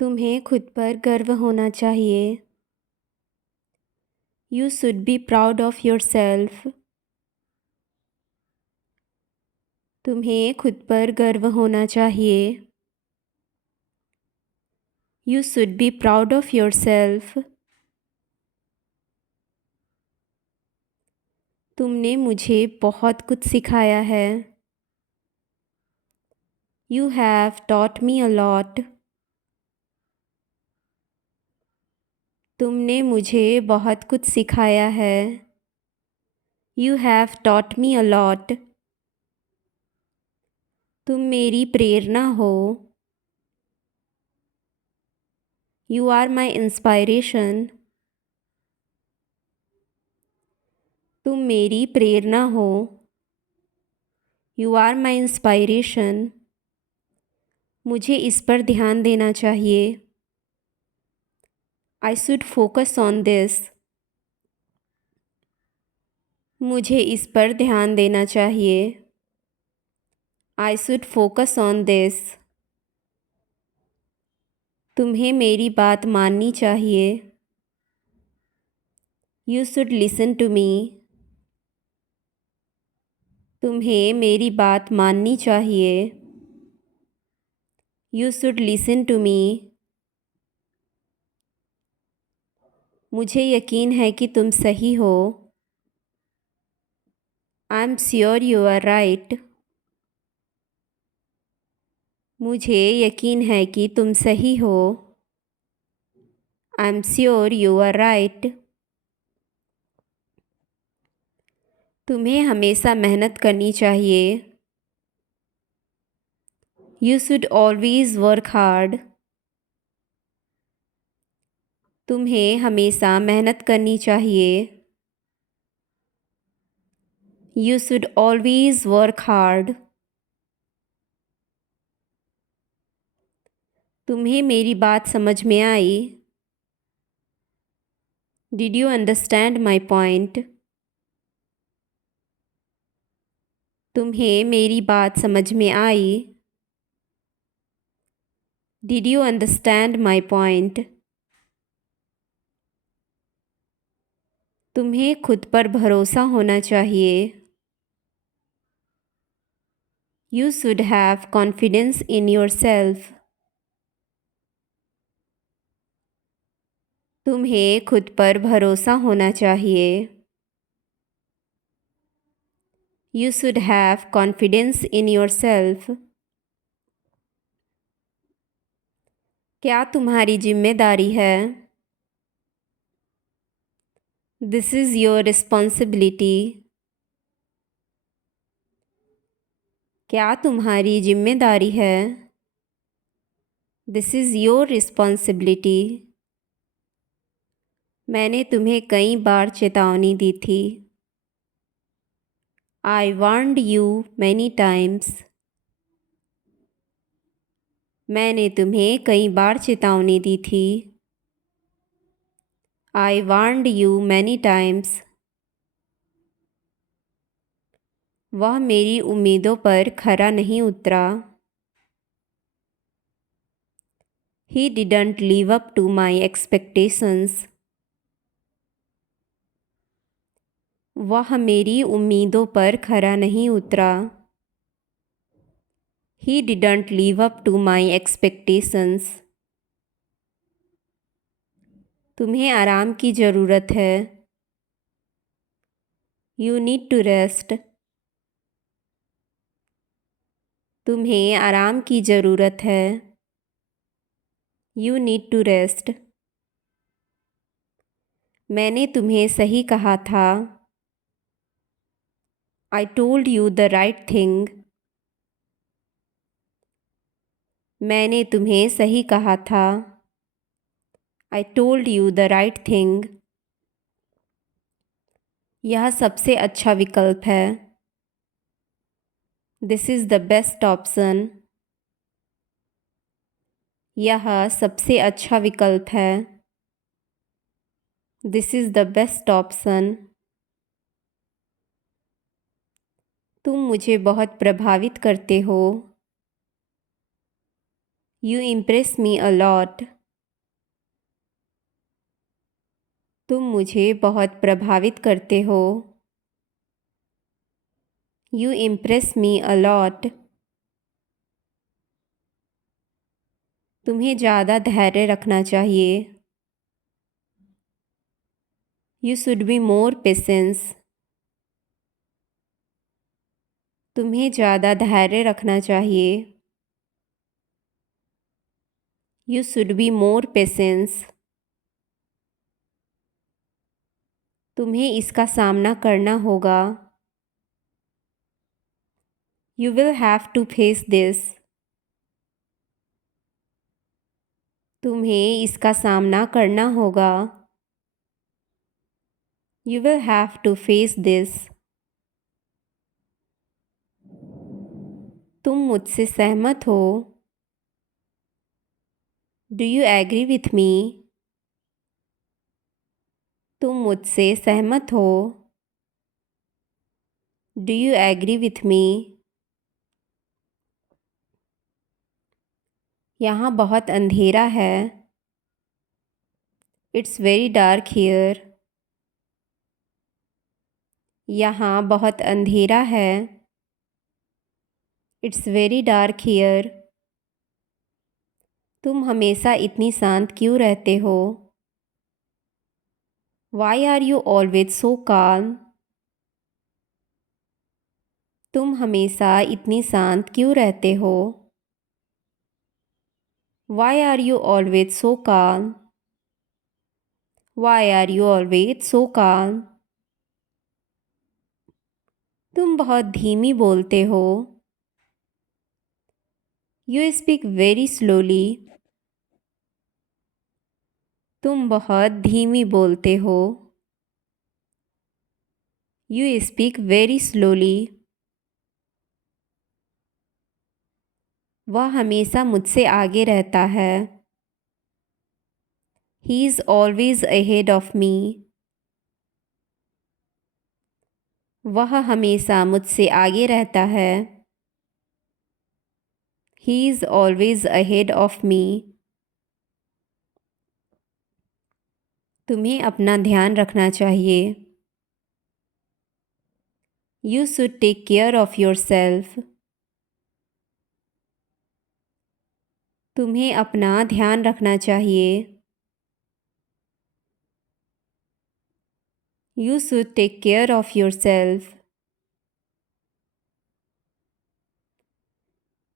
तुम्हें खुद पर गर्व होना चाहिए। You should be proud of yourself. तुम्हें खुद पर गर्व होना चाहिए। You should be proud of yourself. तुमने मुझे बहुत कुछ सिखाया है। You have taught me a lot. तुमने मुझे बहुत कुछ सिखाया है। You have taught me a lot. तुम मेरी प्रेरणा हो। You are my inspiration. तुम मेरी प्रेरणा हो। You are my inspiration. मुझे इस पर ध्यान देना चाहिए। I should focus on this. मुझे इस पर ध्यान देना चाहिए। I should focus on this. तुम्हें मेरी बात माननी चाहिए। You should listen to me. तुम्हें मेरी बात माननी चाहिए। You should listen to me. मुझे यकीन है कि तुम सही हो। I'm sure you are right. मुझे यकीन है कि तुम सही हो। I'm sure you are right. तुम्हें हमेशा मेहनत करनी चाहिए। You should always work hard. तुम्हें हमेशा मेहनत करनी चाहिए। You should always work hard. तुम्हें मेरी बात समझ में आई? Did you understand my point? तुम्हें मेरी बात समझ में आई? Did you understand my point? तुम्हें खुद पर भरोसा होना चाहिए। You should have confidence in yourself. तुम्हें खुद पर भरोसा होना चाहिए। You should have confidence in yourself. क्या तुम्हारी जिम्मेदारी है? This is your responsibility. क्या तुम्हारी जिम्मेदारी है? This is your responsibility. मैंने तुम्हें कई बार चेतावनी दी थी। I warned you many times. मैंने तुम्हें कई बार चेतावनी दी थी। I warned you many times. वह मेरी उम्मीदों पर खरा नहीं उतरा। He didn't live up to my expectations. वह मेरी उम्मीदों पर खरा नहीं उतरा। He didn't live up to my expectations. तुम्हें आराम की ज़रूरत है। You need to rest. तुम्हें आराम की ज़रूरत है। You need to rest. मैंने तुम्हें सही कहा था। I told you the right thing. मैंने तुम्हें सही कहा था। I told you the right thing. यह सबसे अच्छा विकल्प है। This is the best option. यह सबसे अच्छा विकल्प है। This is the best option. तुम मुझे बहुत प्रभावित करते हो। You impress me a lot. तुम मुझे बहुत प्रभावित करते हो. You impress me a lot. तुम्हें ज़्यादा धैर्य रखना चाहिए. You should be more patience. तुम्हें ज़्यादा धैर्य रखना चाहिए. You should be more patience. तुम्हें इसका सामना करना होगा. You will have to face this. तुम्हें इसका सामना करना होगा. You will have to face this. तुम मुझसे सहमत हो. Do you agree with me? तुम मुझसे सहमत हो. Do you agree with me? यहाँ बहुत अंधेरा है. It's very dark here. यहाँ बहुत अंधेरा है. It's very dark here. तुम हमेशा इतनी शांत क्यों रहते हो? Why are you always so calm? तुम हमेशा इतनी शांत क्यों रहते हो? Why are you always so calm? Why are you always so calm? तुम बहुत धीमी बोलते हो. You speak very slowly. तुम बहुत धीमी बोलते हो. You speak very slowly. वह हमेशा मुझसे आगे रहता है. He is always ahead of me. वह हमेशा मुझसे आगे रहता है. He is always ahead of me. तुम्हें अपना ध्यान रखना चाहिए. You should take care of yourself. तुम्हें अपना ध्यान रखना चाहिए. You should take care of yourself.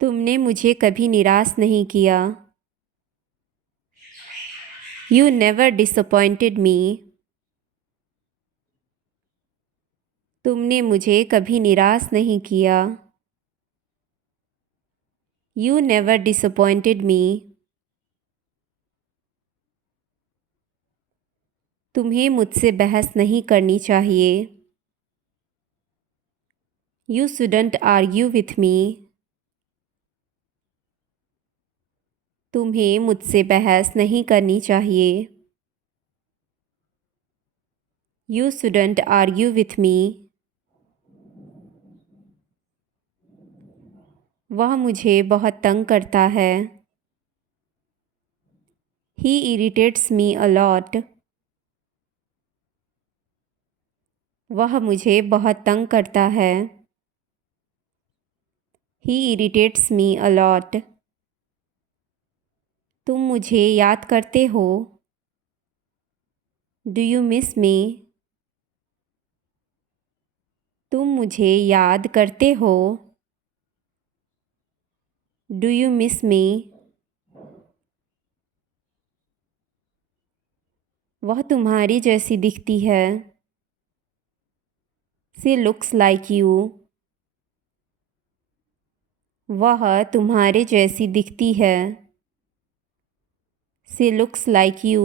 तुमने मुझे कभी निराश नहीं किया. You never disappointed me. तुमने मुझे कभी निराश नहीं किया. You never disappointed me. तुम्हें मुझसे बहस नहीं करनी चाहिए. You shouldn't argue with me. तुम्हें मुझसे बहस नहीं करनी चाहिए. You shouldn't argue with me. वह मुझे बहुत तंग करता है. He irritates me a lot. वह मुझे बहुत तंग करता है. He irritates me a lot. तुम मुझे याद करते हो. Do you miss me? तुम मुझे याद करते हो. Do you miss me? वह तुम्हारी जैसी दिखती है. She looks like you. वह तुम्हारे जैसी दिखती है. She looks like you.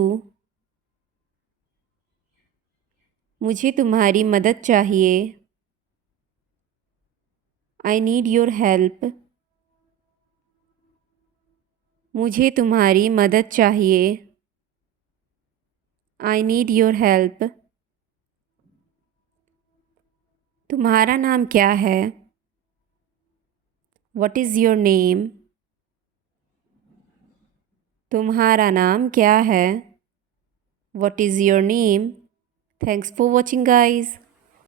मुझे तुम्हारी मदद चाहिए. I need your help. मुझे तुम्हारी मदद चाहिए. I need your help. तुम्हारा नाम क्या है? What is your name? तुम्हारा नाम क्या है? What is your name? Thanks for watching, guys.